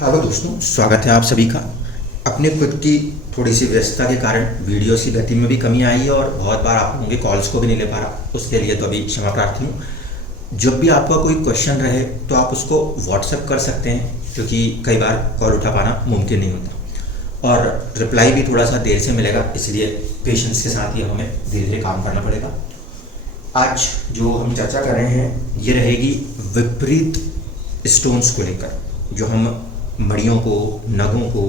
Hello दोस्तों, स्वागत है आप सभी का। अपने खुद की थोड़ी सी व्यस्तता के कारण वीडियोस की गति में भी कमी आई है और बहुत बार आप लोगों के कॉल्स को भी नहीं ले पा रहा, उसके लिए तो अभी क्षमा प्रार्थी हूँ। जब भी आपका कोई क्वेश्चन रहे तो आप उसको व्हाट्सएप कर सकते हैं, क्योंकि कई बार कॉल उठा पाना मुमकिन नहीं होता और रिप्लाई भी थोड़ा सा देर से मिलेगा, इसलिए पेशेंस के साथ ही हमें धीरे धीरे काम करना पड़ेगा। आज जो हम चर्चा कर रहे हैं ये रहेगी विपरीत स्टोन्स को लेकर। जो हम मड़ियों को, नगों को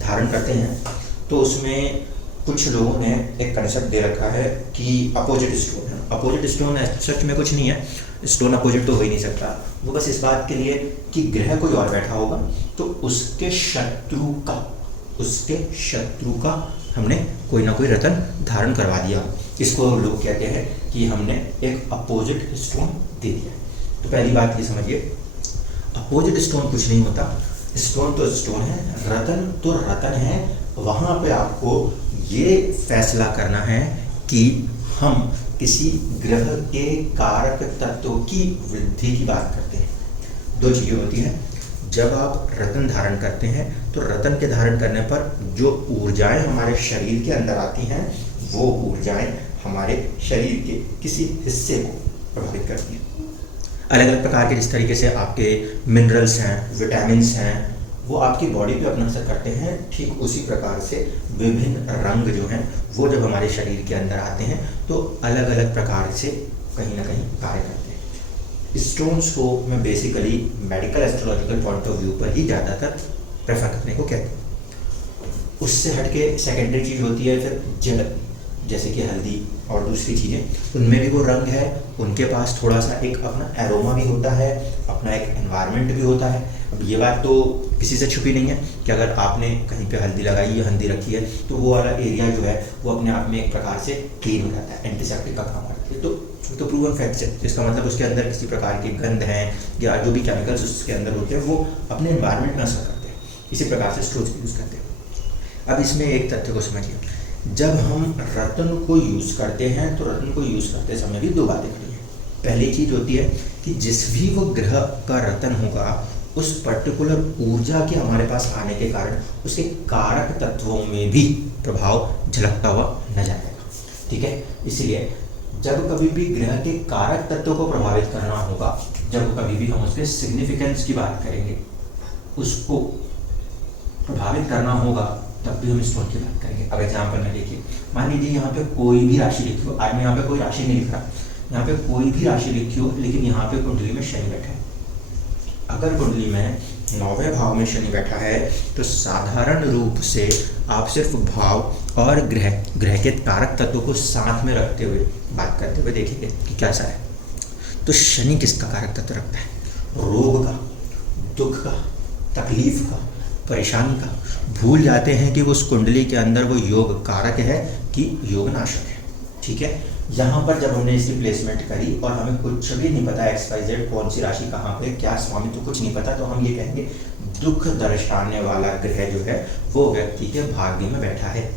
धारण करते हैं तो उसमें कुछ लोगों ने एक कंसेप्ट दे रखा है कि अपोजिट स्टोन है। अपोजिट स्टोन सच में कुछ नहीं है, स्टोन अपोजिट तो हो ही नहीं सकता। वो बस इस बात के लिए कि ग्रह कोई और बैठा होगा तो उसके शत्रु का हमने कोई ना कोई रत्न धारण करवा दिया। इसको लोग कहते हैं कि हमने एक अपोजिट स्टोन दे दिया। तो पहली बात ये समझिए, अपोजिट स्टोन कुछ नहीं होता। स्टोन तो स्टोन है, रतन तो रतन है। वहाँ पे आपको ये फैसला करना है कि हम किसी ग्रह के कारक तत्वों की वृद्धि की बात करते हैं। दो चीज़ें होती हैं, जब आप रतन धारण करते हैं तो रतन के धारण करने पर जो ऊर्जाएं हमारे शरीर के अंदर आती हैं वो ऊर्जाएं हमारे शरीर के किसी हिस्से को प्रभावित करती हैं। अलग अलग प्रकार के जिस तरीके से आपके मिनरल्स हैं, विटामिन्स हैं, वो आपकी बॉडी पे अपना असर करते हैं, ठीक उसी प्रकार से विभिन्न रंग जो हैं वो जब हमारे शरीर के अंदर आते हैं तो अलग अलग प्रकार से कहीं ना कहीं कार्य करते हैं। स्टोन्स को मैं basically medical astrological point of view पर ही ज़्यादातर प्रेफर करने को कहते हैं। उससे हटके सेकेंडरी चीज़ होती है फिर जड़, जैसे कि हल्दी और दूसरी चीज़ें, उनमें भी वो रंग है, उनके पास थोड़ा सा एक अपना एरोमा भी होता है, अपना एक एनवायरनमेंट भी होता है। अब ये बात तो किसी से छुपी नहीं है कि अगर आपने कहीं पे हल्दी लगाई है, हल्दी रखी है, तो वो वाला एरिया जो है वो अपने आप में एक प्रकार से क्लीन हो जाता है, एंटीसेप्टिक का काम करती है। तो प्रूवन फैक्ट है। इसका मतलब उसके अंदर किसी प्रकार के गंध हैं या जो भी केमिकल्स उसके अंदर होते हैं वो अपने एनवायरनमेंट में असर करते हैं। इसी प्रकार से स्टोन्स यूज़ करते हैं। अब इसमें एक तथ्य को समझिए, जब हम रत्न को यूज़ करते हैं तो रत्न को यूज़ करते समय भी दो बातें खड़ी हैं। पहली चीज़ होती है कि जिस भी वो ग्रह का रत्न होगा उस पर्टिकुलर ऊर्जा के हमारे पास आने के कारण उसके कारक तत्वों में भी प्रभाव झलकता हुआ नजर आएगा। ठीक है, इसलिए जब कभी भी ग्रह के कारक तत्वों को प्रभावित करना होगा, जब कभी भी हम उसके सिग्निफिकेंस की बात करेंगे, उसको प्रभावित करना होगा, तब भी हम स्टोन की बात करेंगे। अब एग्जाम्पल में देखिए, मान लीजिए यहाँ पे कोई भी राशि लिखी हो। आज मैं यहाँ पे कोई राशि नहीं लिख रहा, यहाँ पे कोई भी राशि लिखी हो, लेकिन यहाँ पे कुंडली में शनि बैठा है। अगर कुंडली में 9वें भाव में शनि बैठा है तो साधारण रूप से आप सिर्फ भाव और ग्रह के कारक तत्वों को साथ में रखते हुए बात करते हुए देखेंगे कि कैसा है। तो शनि किसका कारक तत्व रखता है? रोग का, दुख का, तकलीफ का, परेशानी का। भूल जाते हैं कि उस कुंडली के अंदर वो योग कारक है कि योग नाशक है। ठीक है, यहाँ पर जब हमने इसकी प्लेसमेंट करी और हमें कुछ भी नहीं पता XYZ कौन सी राशि कहाँ पे क्या स्वामी तो कुछ नहीं पता, तो हम ये कहेंगे दुख दर्शाने वाला ग्रह जो है वो व्यक्ति के भाग्य में बैठा है।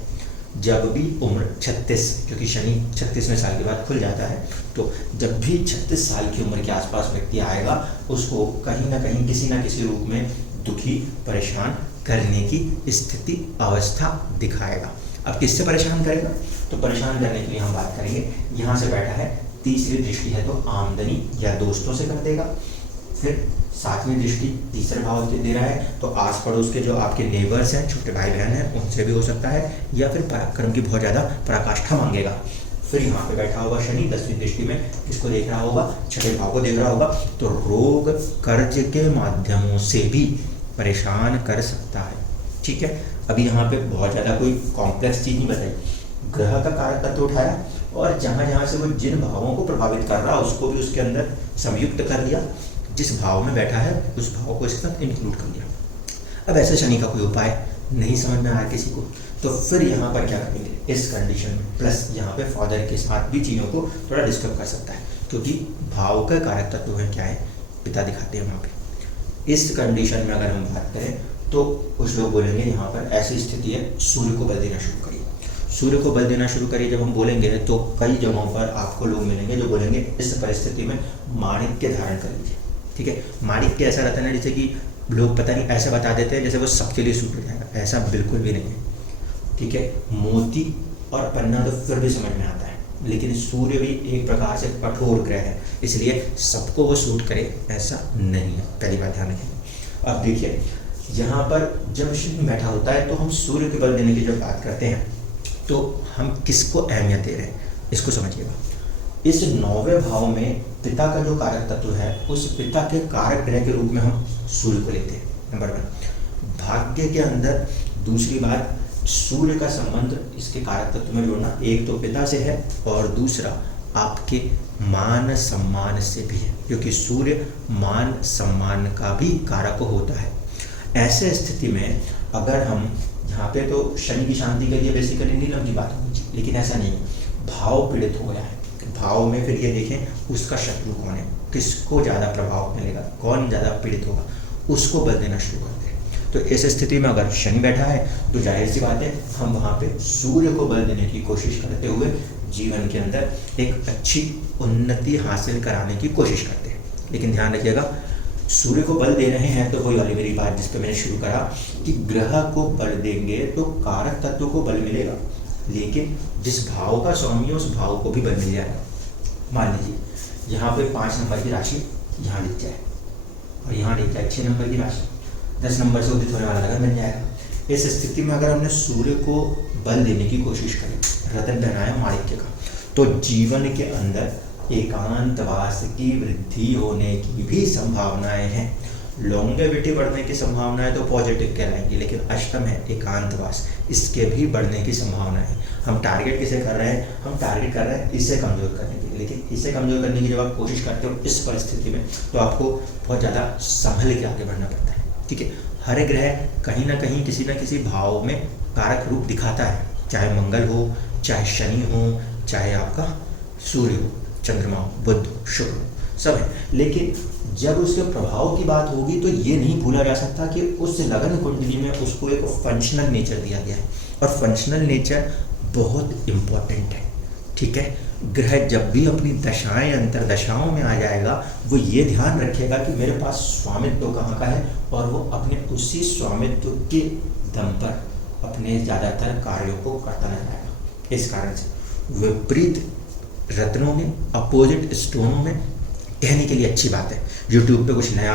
जब भी उम्र 36, क्योंकि शनि 36वें साल के बाद खुल जाता है, तो जब भी 36 साल की उम्र के आसपास व्यक्ति आएगा उसको कहीं ना कहीं किसी ना किसी रूप में दुखी, परेशान करने की स्थिति, अवस्था दिखाएगा। अब किससे परेशान करेगा? तो परेशान करने के लिए हम बात करेंगे, यहाँ से बैठा है, तीसरी दृष्टि है तो आमदनी या दोस्तों से कर देगा। फिर 7वीं दृष्टि तीसरे भाव से दे रहा है तो आस पड़ोस के जो आपके नेबर्स हैं, छोटे भाई बहन हैं, उनसे भी हो सकता है, या फिर पराक्रम की बहुत ज़्यादा पराकाष्ठा मांगेगा। फिर यहाँ पे बैठा होगा शनि 10वीं दृष्टि में, किसको देख रहा होगा? 6ठे भाव को देख रहा होगा। तो रोग, कर्ज के माध्यमों से भी परेशान कर सकता है। ठीक है, अभी यहाँ पे बहुत ज़्यादा कोई कॉम्प्लेक्स चीज़ नहीं बताई, ग्रह का कारक तत्व उठाया और जहाँ जहाँ से वो जिन भावों को प्रभावित कर रहा उसको भी उसके अंदर संयुक्त कर लिया, जिस भाव में बैठा है उस भाव को इसके साथ इंक्लूड कर लिया। अब ऐसे शनि का कोई उपाय नहीं समझ में आ रहा किसी को, तो फिर यहाँ पर क्या करेंगे? इस कंडीशन में प्लस यहाँ पे फादर के साथ भी चीज़ों को थोड़ा डिस्टर्ब कर सकता है, क्योंकि भाव का कारक तत्व है क्या है, पिता दिखाते हैं वहाँ पे। इस कंडीशन में अगर हम बात करें तो कुछ लोग बोलेंगे यहाँ पर ऐसी स्थिति है, सूर्य को बल देना शुरू करिए। सूर्य को बल देना शुरू करिए जब हम बोलेंगे तो कई जगहों पर आपको लोग मिलेंगे जो बोलेंगे इस परिस्थिति में माणिक्य धारण कर लीजिए। ठीक है, माणिक्य ऐसा रहता है ना जैसे कि लोग पता नहीं ऐसा बता देते हैं जैसे वो सबके लिए सूट हो जाएगा, ऐसा बिल्कुल भी नहीं है। ठीक है, मोती और पन्ना तो फिर भी समझ में आता है, लेकिन सूर्य भी एक प्रकार से कठोर ग्रह है, इसलिए सबको वो सूट करे ऐसा नहीं है, पहली बात ध्यान रखें। अब देखिए यहाँ पर जब शनि बैठा होता है तो हम सूर्य के बल देने की जब बात करते हैं तो हम किसको अहमियत दे रहे हैं, इसको समझिएगा। इस 9वें भाव में पिता का जो कारक तत्व है, उस पिता के कारक ग्रह के रूप में हम सूर्य को लेते हैं, नंबर 1। भाग्य के अंदर दूसरी बात, सूर्य का संबंध इसके कारक तत्व में जोड़ना, एक तो पिता से है और दूसरा आपके मान सम्मान से भी है, क्योंकि सूर्य मान सम्मान का भी कारक होता है। ऐसे स्थिति में अगर हम यहाँ पे तो शनि की शांति के लिए बेसिकली नीलम की बात होनी चाहिए, लेकिन ऐसा नहीं है, भाव पीड़ित हो गया है, भाव में फिर ये देखें उसका शत्रु कौन है, किसको ज़्यादा प्रभाव मिलेगा, कौन ज़्यादा पीड़ित होगा, उसको बल देना शुरू कर दें। तो इस स्थिति में अगर शनि बैठा है तो जाहिर सी बात है हम वहाँ पे सूर्य को बल देने की कोशिश करते हुए जीवन के अंदर एक अच्छी उन्नति हासिल कराने की कोशिश करते हैं। लेकिन ध्यान रखिएगा, सूर्य को बल दे रहे हैं तो वही वाली मेरी बात जिस पे मैंने शुरू करा कि ग्रह को बल देंगे तो कारक तत्व को बल मिलेगा, लेकिन जिस भाव का स्वामी है उस भाव को भी बल मिल जाएगा। मान लीजिए यहाँ पे 5 नंबर की राशि यहाँ लिख जाए और यहाँ लिख जाए 6 नंबर की राशि, 10 नंबर से उदित होने वाला नगर मिल जाएगा। इस स्थिति में अगर हमने सूर्य को बल देने की कोशिश करें, रतन पहनाया माणिक्य का, तो जीवन के अंदर एकांतवास की वृद्धि होने की भी संभावनाएं हैं। लॉन्गेविटी बढ़ने की संभावनाएं तो पॉजिटिव कहलाएंगी, लेकिन अष्टम है एकांतवास, इसके भी बढ़ने की संभावना है। हम टारगेट किसे कर रहे हैं, हम टारगेट कर रहे हैं इसे कमज़ोर करने के लिए, लेकिन इसे कमज़ोर करने की जब आप कोशिश करते हो इस परिस्थिति में तो आपको बहुत ज़्यादा संभल के आगे बढ़ना पड़ता है। ठीक है, हर ग्रह कहीं ना कहीं किसी न किसी भाव में कारक रूप दिखाता है, चाहे मंगल हो, चाहे शनि हो, चाहे आपका सूर्य हो, चंद्रमा, बुध, शुक्र, सब है। लेकिन जब उसके प्रभाव की बात होगी तो ये नहीं भूला जा सकता कि उस लगन कुंडली में उसको एक फंक्शनल नेचर दिया गया है, और फंक्शनल नेचर बहुत इम्पॉर्टेंट है। ठीक है, ग्रह जब भी अपनी दशाएं अंतरदशाओं में आ जाएगा वो ये ध्यान रखेगा कि मेरे पास स्वामित्व कहाँ का है, और वो अपने उसी स्वामित्व के दम पर अपने ज़्यादातर कार्यों को करता नजर आएगा। इस कारण से विपरीत रत्नों में, अपोजिट स्टोनों में कहने के लिए अच्छी बात है। यूट्यूब पे कुछ नया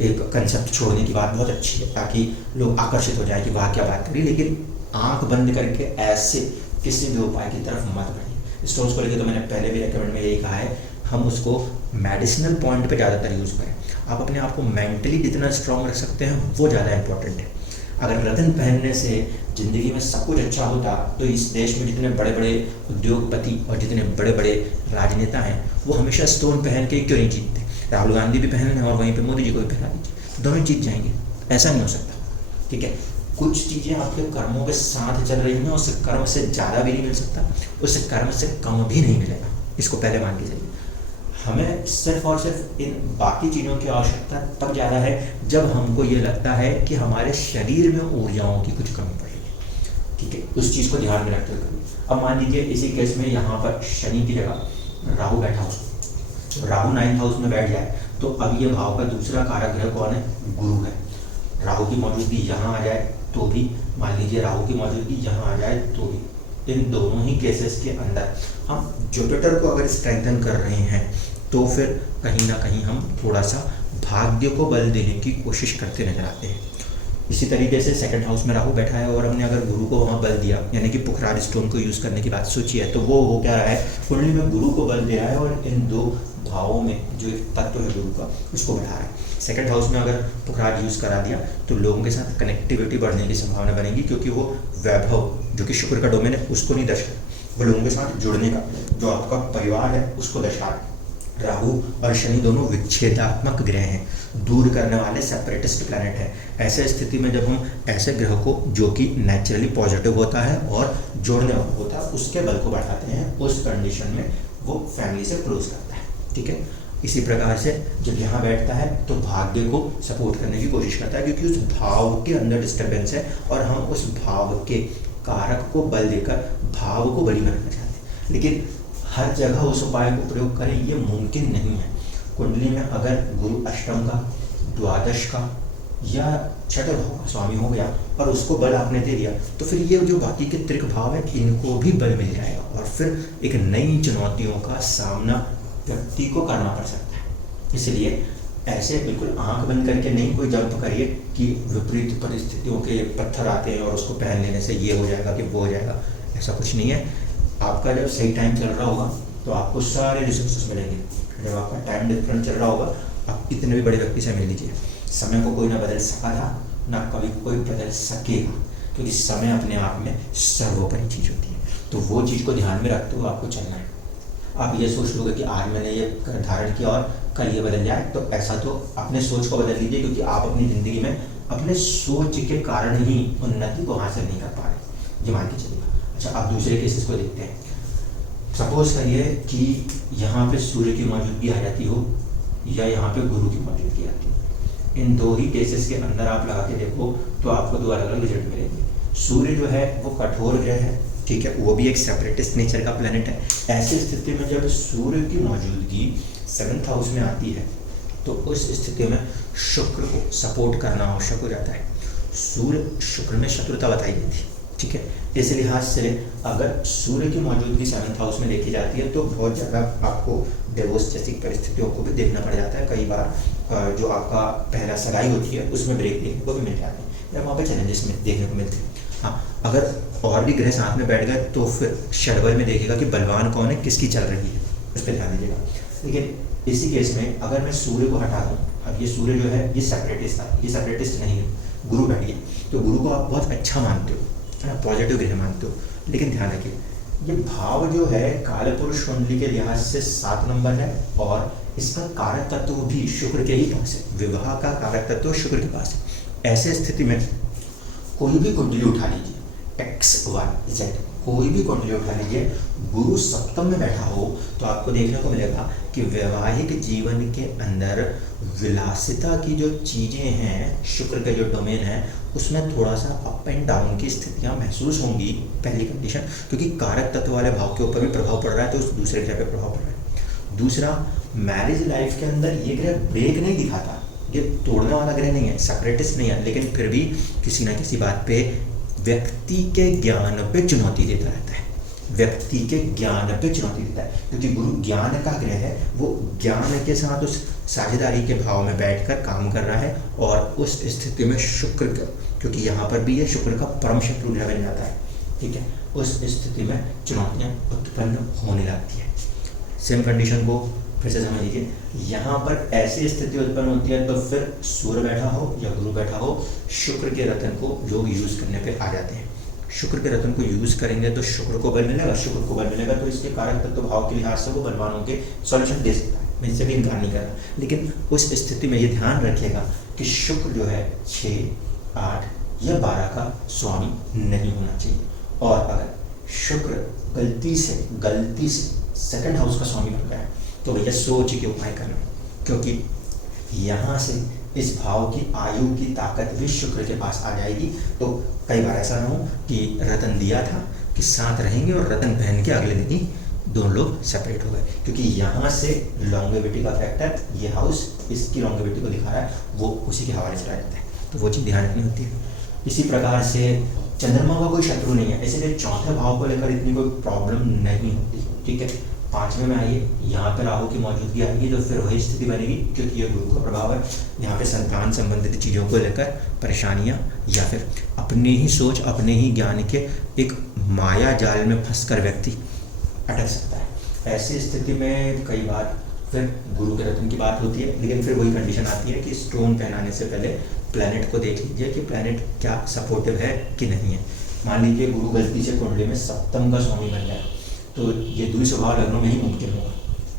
एक कंसेप्ट छोड़ने की बात बहुत अच्छी है, ताकि लोग आकर्षित हो जाए कि वाह क्या बात करी, लेकिन आंख बंद करके ऐसे किसी भी उपाय की तरफ मत बढ़िए। स्टोन्स को लेकर तो मैंने पहले भी रेकमेंड में यही कहा है, हम उसको मेडिसिनल पॉइंट पे ज़्यादातर यूज़ करें। आप अपने आप को मेंटली जितना स्ट्रॉन्ग रख सकते हैं वो ज़्यादा इंपॉर्टेंट है। अगर रत्न पहनने से ज़िंदगी में सब कुछ अच्छा होता तो इस देश में जितने बड़े बड़े उद्योगपति और जितने बड़े बड़े राजनेता हैं वो हमेशा स्टोन पहन के क्यों नहीं जीतते। राहुल गांधी भी पहन रहे हैं और वहीं पे मोदी जी को भी पहना दीजिए, दोनों जीत जाएंगे। ऐसा नहीं हो सकता। ठीक है, कुछ चीज़ें आपके कर्मों के साथ चल रही हैं, उस कर्म से ज़्यादा भी नहीं मिल सकता, उस कर्म से कम भी नहीं मिलेगा, इसको पहले मान के चलिए। हमें सिर्फ और सिर्फ इन बाकी चीज़ों की आवश्यकता तब ज़्यादा है जब हमको ये लगता है कि हमारे शरीर में ऊर्जाओं की कुछ कमी पड़ रही है। ठीक है, उस चीज़ को ध्यान में रखते हुए अब मान लीजिए इसी केस में यहाँ पर शनि की जगह राहु बैठा हो, तो राहु 9th हाउस में बैठ जाए तो अब ये भाव का दूसरा कारक ग्रह कौन है, गुरु है। राहु की मौजूदगी यहाँ आ जाए तो भी, मान लीजिए राहु की मौजूदगी यहाँ आ जाए तो भी, इन दोनों ही केसेस के अंदर हम जुपिटर को अगर स्ट्रेंथन कर रहे हैं तो फिर कहीं ना कहीं हम थोड़ा सा भाग्य को बल देने की कोशिश करते नजर आते हैं। इसी तरीके से 2nd हाउस में राहु बैठा है और हमने अगर गुरु को वहाँ बल दिया, यानी कि पुखराज स्टोन को यूज़ करने की बात सोची है, तो वो हो क्या रहा है, कुंडली में गुरु को बल दे रहा है और इन दो भावों में जो एक तत्व है गुरु का उसको बढ़ा रहा है। 2nd हाउस में अगर पुखराज यूज़ करा दिया तो लोगों के साथ कनेक्टिविटी बढ़ने की संभावना बनेगी, क्योंकि वो वैभव जो कि शुक्र का डोमेन है उसको नहीं दर्शा, वो लोगों के साथ जुड़ने का जो आपका परिवार है उसको दर्शा रहा है। राहु और शनि दोनों विच्छेदात्मक ग्रह हैं, दूर करने वाले सेपरेटिस्ट प्लैनेट हैं। ऐसे स्थिति में जब हम ऐसे ग्रह को जो कि नेचुरली पॉजिटिव होता है और जोड़ने वाला होता है उसके बल को बढ़ाते हैं, उस कंडीशन में वो फैमिली से क्लोज करता है। ठीक है, इसी प्रकार से जब यहाँ बैठता है तो भाग्य को सपोर्ट करने की कोशिश करता है, क्योंकि उस भाव के अंदर डिस्टर्बेंस है और हम उस भाव के कारक को बल देकर भाव को बड़ी बनाना चाहते हैं। लेकिन हर जगह उस उपाय को प्रयोग करें ये मुमकिन नहीं है। कुंडली में अगर गुरु अष्टम का, द्वादश का या छठे भाव का स्वामी हो गया और उसको बल आपने दे दिया, तो फिर ये जो बाकी के त्रिक भाव है इनको भी बल मिल जाएगा और फिर एक नई चुनौतियों का सामना व्यक्ति को करना पड़ सकता है। इसलिए ऐसे बिल्कुल आंख बंद करके नहीं कोई जंप करिए कि विपरीत परिस्थितियों के पत्थर आते हैं और उसको पहन लेने से ये हो जाएगा कि वो हो जाएगा। ऐसा कुछ नहीं है। आपका जब सही टाइम चल रहा होगा तो आपको सारे रिसोर्सेस मिलेंगे। जब आपका टाइम डिफरेंट चल रहा होगा, आप इतने भी बड़े व्यक्ति से मिल लीजिए, समय को कोई ना बदल सका था, ना कभी कोई बदल सकेगा, क्योंकि समय अपने आप में सर्वोपरि चीज़ होती है। तो वो चीज़ को ध्यान में रखते हुए आपको चलना है। आप ये सोच लोगे कि आज मैंने ये धारण किया और कल ये बदल जाए, तो ऐसा तो अपने सोच को बदल लीजिए, क्योंकि आप अपनी ज़िंदगी में अपने सोच के कारण ही उन्नति को हासिल नहीं कर पा रहे, ये मान के चलिएगा। अच्छा, आप दूसरे केसेस को देखते हैं। सपोज करिए कि यहाँ पे सूर्य की मौजूदगी आ जाती हो या यहाँ पे गुरु की मौजूदगी आती हो। इन दो ही केसेस के अंदर आप लगा के देखो तो आपको दो अलग अलग रिजल्ट मिलेंगे। सूर्य जो है वो कठोर ग्रह है, ठीक है, वो भी एक सेपरेटिस्ट नेचर का प्लेनेट है। ऐसी स्थिति में जब सूर्य की मौजूदगी 7th हाउस में आती है तो उस स्थिति में शुक्र को सपोर्ट करना आवश्यक हो जाता है। सूर्य शुक्र में शत्रुता बताई गई थी, ठीक है। इस लिहाज से अगर सूर्य की मौजूदगी 7th हाउस में देखी जाती है तो बहुत ज़्यादा आपको डिवोर्स जैसी परिस्थितियों को भी देखना पड़ जाता है। कई बार जो आपका पहला सगाई होती है उसमें ब्रेक देखने को भी मिल जाते हैं या वहाँ पर चैलेंजेस में देखने को मिलते हैं। हाँ, अगर और भी ग्रह साथ में बैठ गए तो फिर षडबल में देखेगा कि बलवान कौन है, किसकी चल रही है, उस पर ध्यान दीजिएगा। लेकिन इसी केस में अगर मैं सूर्य को हटा दूँ, अब ये सूर्य जो है ये सेपरेटिस्ट था, ये सेपरेटिस्ट नहीं है, गुरु बैठ गया, तो गुरु को आप बहुत अच्छा मानते हो, है ना, पॉजिटिव ग्रह मानते हो। लेकिन ध्यान रखिए, ये भाव जो है कालपुरुष कुंडली के लिहाज से 7 नंबर है और इसका कारक तत्व भी शुक्र के ही पास है। विवाह का कारक तत्व शुक्र के पास है। ऐसे स्थिति में कोई भी कुंडली उठा लीजिए, XYZ कोई भी कुंडली उठा लीजिए, गुरु सप्तम में बैठा हो तो आपको देखने को मिलेगा कि वैवाहिक जीवन के अंदर विलासिता की जो चीज़ें हैं, शुक्र का जो डोमेन है, उसमें थोड़ा सा अप एंड डाउन की स्थितियां महसूस होंगी। पहली कंडीशन, क्योंकि कारक तत्व वाले भाव के ऊपर भी प्रभाव पड़ रहा है तो उस दूसरे ग्रह पे प्रभाव पड़ रहा है। दूसरा, मैरिज लाइफ के अंदर ये ग्रह ब्रेक नहीं दिखाता, ये तोड़ने वाला ग्रह नहीं है, सेपरेटिस्ट नहीं है, लेकिन फिर भी किसी ना किसी बात पे व्यक्ति के ज्ञान पे चुनौती देता रहता है, व्यक्ति के ज्ञान पे चुनौती देता है, क्योंकि गुरु ज्ञान का ग्रह है। वो ज्ञान के साथ उस साझेदारी के भाव में बैठकर काम कर रहा है और उस स्थिति में शुक्र का, क्योंकि यहाँ पर भी ये शुक्र का परम शत्रु ग्रह बन जाता है, ठीक है, उस स्थिति में चुनौतियाँ उत्पन्न होने लगती है। सेम कंडीशन को फिर से समझ लीजिए, यहाँ पर ऐसी स्थिति उत्पन्न होती है तो फिर सूर्य बैठा हो या गुरु बैठा हो, शुक्र के रत्न को लोग यूज़ करने पे आ जाते हैं। शुक्र के रत्न को यूज़ करेंगे तो शुक्र को बल मिलेगा, शुक्र को बल मिलेगा तो इसके कारक तत्व भाव के लिहाज से वो बलवानों के सॉल्यूशन दे सकता है, मैं इससे भी इनकार नहीं कर रहा। लेकिन उस स्थिति में ये ध्यान रखिएगा कि शुक्र जो है 6, 8 या 12 का स्वामी नहीं होना चाहिए। और अगर शुक्र गलती से 2nd हाउस का स्वामी बन गया है तो भैया सोच के उपाय करना, क्योंकि यहाँ से इस भाव की आयु की ताकत भी शुक्र के पास आ जाएगी। तो कई बार ऐसा ना हो कि रतन दिया था कि साथ रहेंगे और रतन पहन के अगले दिन ही दोनों लोग सेपरेट हो गए, क्योंकि यहाँ से लॉन्गेविटी का फैक्टर, ये हाउस इसकी लॉन्गेविटी को दिखा रहा है, वो उसी के हवाले चला जाता है, तो वो चीज़ ध्यान रखनी होती है। इसी प्रकार से चंद्रमा का कोई शत्रु नहीं है, इसलिए चौथे भाव को लेकर इतनी कोई प्रॉब्लम नहीं होती, ठीक है। 5वें में आइए, यहाँ पर राहु की मौजूदगी आएगी तो फिर वही स्थिति बनेगी, क्योंकि ये गुरु का प्रभाव है। यहाँ पे संतान संबंधित चीज़ों को लेकर परेशानियाँ या फिर अपनी ही सोच, अपने ही ज्ञान के एक माया जाल में फंसकर व्यक्ति अटक सकता है। ऐसी स्थिति में कई बार फिर गुरु के रत्न की बात होती है, लेकिन फिर वही कंडीशन आती है कि स्टोन पहनाने से पहले प्लैनेट को देख लीजिए कि प्लैनेट क्या सपोर्टिव है कि नहीं है। मान लीजिए गुरु गलती से कुंडली में सप्तम का स्वामी बन जाए तो ये द्वि स्वभाव लग्नों में ही मुमकिन होगा।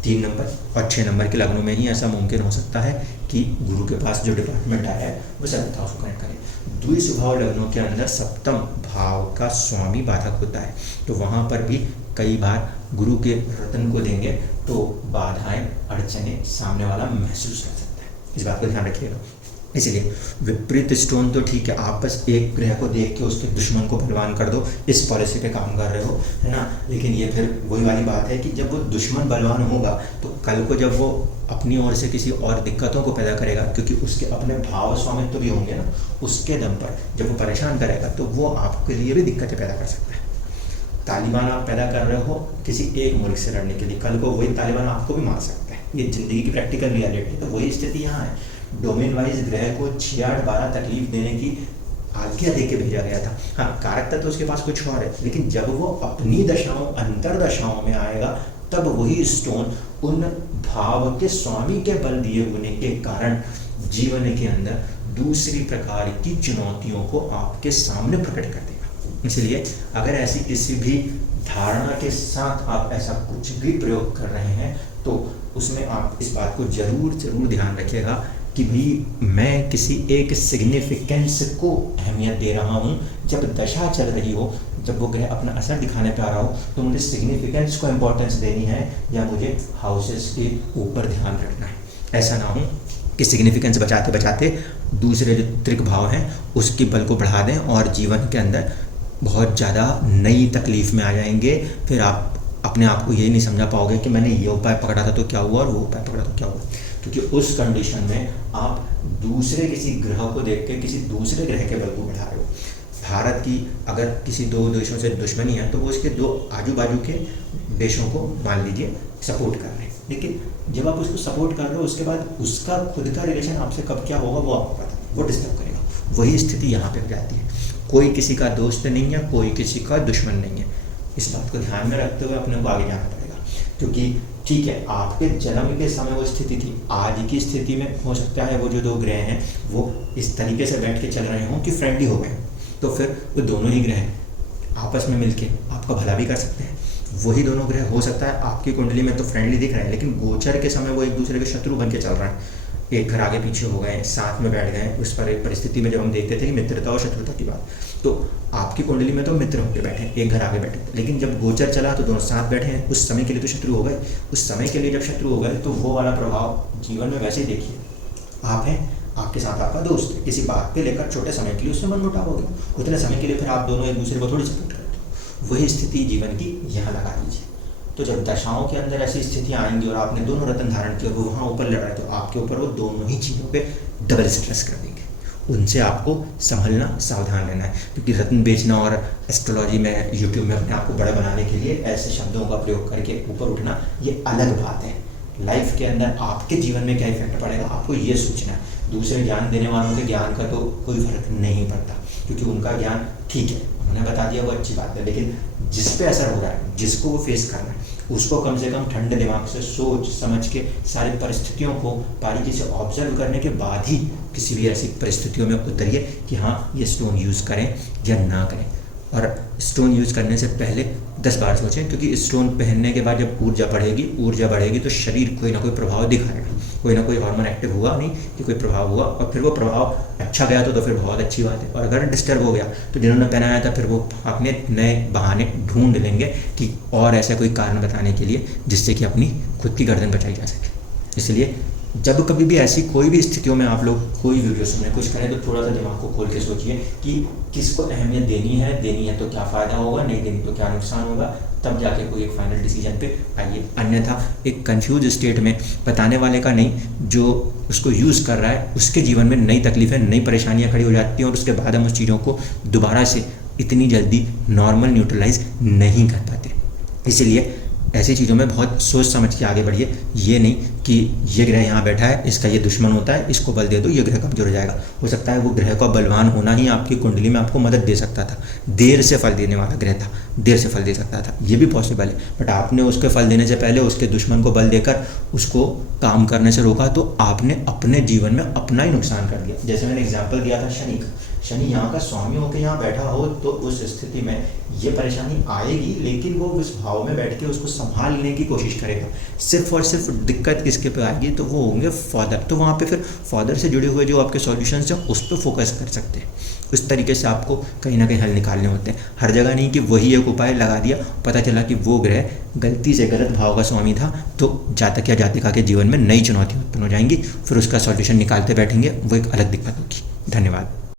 3 नंबर और 6 नंबर के लग्नों में ही ऐसा मुमकिन हो सकता है कि गुरु के पास जो डिपार्टमेंट आया है वो 7th हाउस को कनेक्ट करे। द्वि स्वभाव लग्नों के अंदर सप्तम भाव का स्वामी बाधक होता है, तो वहाँ पर भी कई बार गुरु के रत्न को देंगे तो बाधाएं, अड़चने सामने वाला महसूस कर सकता है, इस बात को ध्यान रखिएगा। इसलिए विपरीत स्टोन तो ठीक है, आप बस एक ग्रह को देख के उसके दुश्मन को बलवान कर दो, इस पॉलिसी पे काम कर रहे हो, है ना। लेकिन ये फिर वही वाली बात है कि जब वो दुश्मन बलवान होगा तो कल को जब वो अपनी ओर से किसी और दिक्कतों को पैदा करेगा, क्योंकि उसके अपने भाव स्वामित्व भी होंगे ना, उसके दम पर जब वो परेशान करेगा तो वो आपके लिए भी दिक्कतें पैदा कर सकता है। तालिबान आप पैदा कर रहे हो किसी एक मुल्क से लड़ने के लिए, कल को वही तालिबान आपको भी मार सकता है। ये ज़िंदगी की प्रैक्टिकल रियलिटी है। तो वही स्थिति यहाँ है। डोमेन वाइज ग्रह को 6-8-12 तकलीफ देने की आज्ञा दे के भेजा गया था। हाँ, कारकता तो उसके पास कुछ और है, लेकिन जब वो अपनी दशाओं अंतर दशाओं में आएगा तब वही स्टोन उन भाव के स्वामी के बल दिए होने के कारण जीवन के अंदर दूसरी प्रकार की चुनौतियों को आपके सामने प्रकट कर देगा। इसलिए अगर ऐसी किसी भी धारणा के साथ आप ऐसा कुछ भी प्रयोग कर रहे हैं तो उसमें आप इस बात को जरूर ध्यान रखिएगा कि भी मैं किसी एक सिग्निफिकेंस को अहमियत दे रहा हूँ। जब दशा चल रही हो, जब वो ग्रह अपना असर दिखाने पे आ रहा हो, तो मुझे सिग्निफिकेंस को इम्पोर्टेंस देनी है या मुझे हाउसेस के ऊपर ध्यान रखना है। ऐसा ना हो कि सिग्निफिकेंस बचाते बचाते दूसरे जो त्रिक भाव हैं उसके बल को बढ़ा दें और जीवन के अंदर बहुत ज़्यादा नई तकलीफ में आ जाएंगे। फिर आप अपने आप को यही नहीं समझा पाओगे कि मैंने ये उपाय पकड़ा था तो क्या हुआ और वो उपाय पकड़ा तो क्या हुआ, क्योंकि उस कंडीशन में आप दूसरे किसी ग्रह को देख के किसी दूसरे ग्रह के बल को बढ़ा रहे हो। भारत की अगर किसी दो देशों से दुश्मनी है तो वो उसके दो आजू बाजू के देशों को मान लीजिए सपोर्ट कर रहे हैं, लेकिन जब आप उसको सपोर्ट कर रहे हो उसके बाद उसका खुद का रिलेशन आपसे कब क्या होगा वो आपको पता है, वो डिस्टर्ब करेगा। वही स्थिति यहाँ पे हो जाती है। कोई किसी का दोस्त नहीं है, कोई किसी का दुश्मन नहीं है। इस बात को ध्यान में रखते हुए अपने को आगे जाना पड़ेगा, क्योंकि ठीक है आपके जन्म के समय वो स्थिति थी, आज की स्थिति में हो सकता है वो जो दो ग्रह हैं वो इस तरीके से बैठ के चल रहे हों कि फ्रेंडली हो गए, तो फिर वो दोनों ही ग्रह आपस में मिलके आपका भला भी कर सकते हैं। वही दोनों ग्रह हो सकता है आपकी कुंडली में तो फ्रेंडली दिख रहे हैं, लेकिन गोचर के समय वो एक दूसरे के शत्रु बन के चल रहे हैं, एक घर आगे पीछे हो गए, साथ में बैठ गए। उस पर एक परिस्थिति में जब हम देखते थे कि मित्रता और शत्रुता की बात, तो आपकी कुंडली में तो मित्र होकर बैठे, एक घर आगे बैठे, लेकिन जब गोचर चला तो दोनों साथ बैठे हैं। उस समय के लिए तो शत्रु हो गए, उस समय के लिए जब शत्रु हो गए तो वो वाला प्रभाव जीवन में वैसे ही देखिए। आप हैं, आपके साथ आपका दोस्त है, किसी बात पे लेकर छोटे समय के लिए उससे मनमुटाव हो गया, उतने समय के लिए फिर आप दोनों एक दूसरे को थोड़ी सपोर्ट करते हो। वही स्थिति जीवन की यहाँ लगा दीजिए। तो जब दशाओं के अंदर ऐसी स्थितियाँ आएंगी और आपने दोनों रत्न धारण किए और वो वहाँ ऊपर लड़ रहे तो आपके ऊपर वो दोनों ही चीज़ों पे डबल स्ट्रेस कर देंगे। उनसे आपको संभलना, सावधान रहना है, क्योंकि रत्न बेचना और एस्ट्रोलॉजी में यूट्यूब में अपने आप को बड़ा बनाने के लिए ऐसे शब्दों का प्रयोग करके ऊपर उठना ये अलग बात है। लाइफ के अंदर आपके जीवन में क्या इफेक्ट पड़ेगा आपको ये सोचना है। दूसरे ज्ञान देने वालों के ज्ञान का तो कोई फर्क नहीं पड़ता, क्योंकि उनका ज्ञान ठीक है, उन्होंने बता दिया वो अच्छी बात है, लेकिन जिस पे असर हो रहा है, जिसको वो फेस करना है, उसको कम से कम ठंडे दिमाग से सोच समझ के सारी परिस्थितियों को बारीकी से ऑब्जर्व करने के बाद ही किसी भी ऐसी परिस्थितियों में उतरिए कि हाँ ये स्टोन यूज़ करें या ना करें। और स्टोन यूज़ करने से पहले 10 बार सोचें, क्योंकि स्टोन पहनने के बाद जब ऊर्जा बढ़ेगी तो शरीर कोई ना कोई प्रभाव दिखाएगा, कोई ना कोई हार्मोन एक्टिव हुआ नहीं कि कोई प्रभाव हुआ, और फिर वो प्रभाव अच्छा गया तो फिर बहुत अच्छी बात है, और अगर डिस्टर्ब हो गया तो जिन्होंने पहनाया था फिर वो अपने नए बहाने ढूंढ लेंगे कि और ऐसा कोई कारण बताने के लिए जिससे कि अपनी खुद की गर्दन बचाई जा सके। इसलिए जब कभी भी ऐसी कोई भी स्थितियों में आप लोग कोई वीडियो सुनने कुछ करें तो थोड़ा सा दिमाग को खोल के सोचिए कि किसको अहमियत देनी है तो क्या फ़ायदा होगा, नहीं देनी तो क्या नुकसान होगा, तब जाके कोई एक फाइनल डिसीजन पे आइए। अन्यथा एक कंफ्यूज स्टेट में बताने वाले का नहीं, जो उसको यूज़ कर रहा है उसके जीवन में नई तकलीफ़ें, नई परेशानियाँ खड़ी हो जाती हैं और उसके बाद हम उस चीज़ों को दोबारा से इतनी जल्दी नॉर्मल न्यूट्रलाइज नहीं कर पाते। इसलिए ऐसी चीज़ों में बहुत सोच समझ के आगे बढ़िए। ये नहीं कि ये ग्रह यहाँ बैठा है, इसका ये दुश्मन होता है, इसको बल दे दो, ये ग्रह कमजोर हो जाएगा। हो सकता है वो ग्रह का बलवान होना ही आपकी कुंडली में आपको मदद दे सकता था, देर से फल देने वाला ग्रह था, देर से फल दे सकता था, ये भी पॉसिबल है। बट आपने उसके फल देने से पहले उसके दुश्मन को बल देकर उसको काम करने से रोका, तो आपने अपने जीवन में अपना ही नुकसान कर दिया। जैसे मैंने एग्जाम्पल दिया था शनि का, शनि यहाँ का स्वामी होकर यहाँ बैठा हो तो उस स्थिति में ये परेशानी आएगी, लेकिन वो उस भाव में बैठ के उसको संभालने की कोशिश करेगा। सिर्फ और सिर्फ दिक्कत किसके पे आएगी तो वो होंगे फादर। तो वहाँ पे फिर फादर से जुड़े हुए जो आपके सॉल्यूशंस हैं उस पर फोकस कर सकते हैं। उस तरीके से आपको कहीं ना कहीं हल निकालने होते हैं। हर जगह नहीं कि वही एक उपाय लगा दिया, पता चला कि वो ग्रह गलती से गलत भाव का स्वामी था, तो जातक या जातिका के जीवन में नई चुनौतियाँ उत्पन्न हो जाएंगी, फिर उसका सॉल्यूशन निकालते बैठेंगे, वो एक अलग दिक्कत होगी। धन्यवाद।